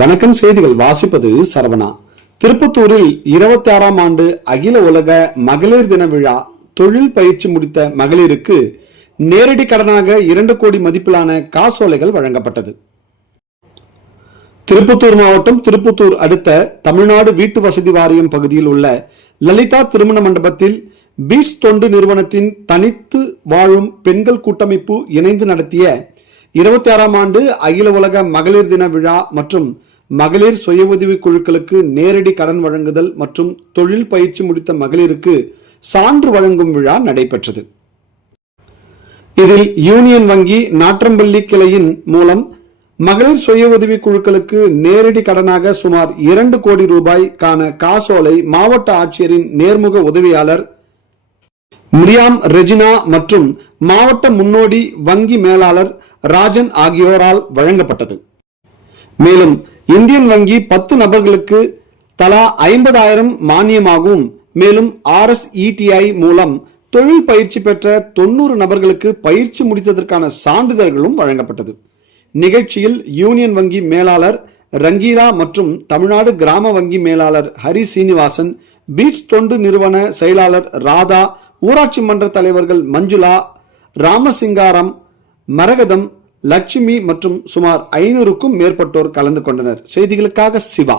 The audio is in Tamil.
வணக்கம். செய்திகள் வாசிப்பது சரவணா. திருப்பத்தூரில் 26ஆம் ஆண்டு அகில உலக மகளிர் தின விழா தொழில் பயிற்சி முடித்த மகளிருக்கு நேரடி கடனாக 2 கோடி மதிப்பிலான காசோலைகள் வழங்கப்பட்டது. திருப்பத்தூர் மாவட்டம் திருப்பத்தூர் அடுத்த தமிழ்நாடு வீட்டு வசதி வாரியம் பகுதியில் உள்ள லலிதா திருமண மண்டபத்தில் பீட்ஸ் தொண்டு நிறுவனத்தின் தனித்து வாழும் பெண்கள் கூட்டமைப்பு இணைந்து நடத்திய 26ஆம் ஆண்டு அகில உலக மகளிர் தின விழா மற்றும் மகளிர் சுய உதவி குழுக்களுக்கு நேரடி கடன் வழங்குதல் மற்றும் தொழில் பயிற்சி முடித்த மகளிருக்கு சான்று வழங்கும் விழா நடைபெற்றது. இதில் யூனியன் வங்கி நாற்றம்பள்ளி கிளையின் மூலம் மகளிர் சுய உதவி குழுக்களுக்கு நேரடி கடனாக சுமார் 2 கோடி ரூபாய்க்கான காசோலை மாவட்ட ஆட்சியரின் நேர்முக உதவியாளர் மிரியாம் ரெஜினா மற்றும் மாவட்ட முன்னோடி வங்கி மேலாளர் ராஜன் ஆகியோரால் வழங்கப்பட்டது. மேலும் இந்தியன் வங்கி 10 நபர்களுக்கு தலா 50,000 மானியமாகவும் மேலும் RSETI மூலம் தொழில் பயிற்சி பெற்ற 90 நபர்களுக்கு பயிற்சி முடித்ததற்கான சான்றிதழ்களும் வழங்கப்பட்டது. நிகழ்ச்சியில் யூனியன் வங்கி மேலாளர் ரங்கீலா மற்றும் தமிழ்நாடு கிராம வங்கி மேலாளர் ஹரி சீனிவாசன், பீட்ஸ் தொண்டு நிறுவன செயலாளர் ராதா, ஊராட்சி மன்ற தலைவர்கள் மஞ்சுளா, ராமசிங்காரம், மரகதம், லட்சுமி மற்றும் சுமார் 500க்கும் மேற்பட்டோர் கலந்து கொண்டனர். செய்திகளுக்காக சிவா.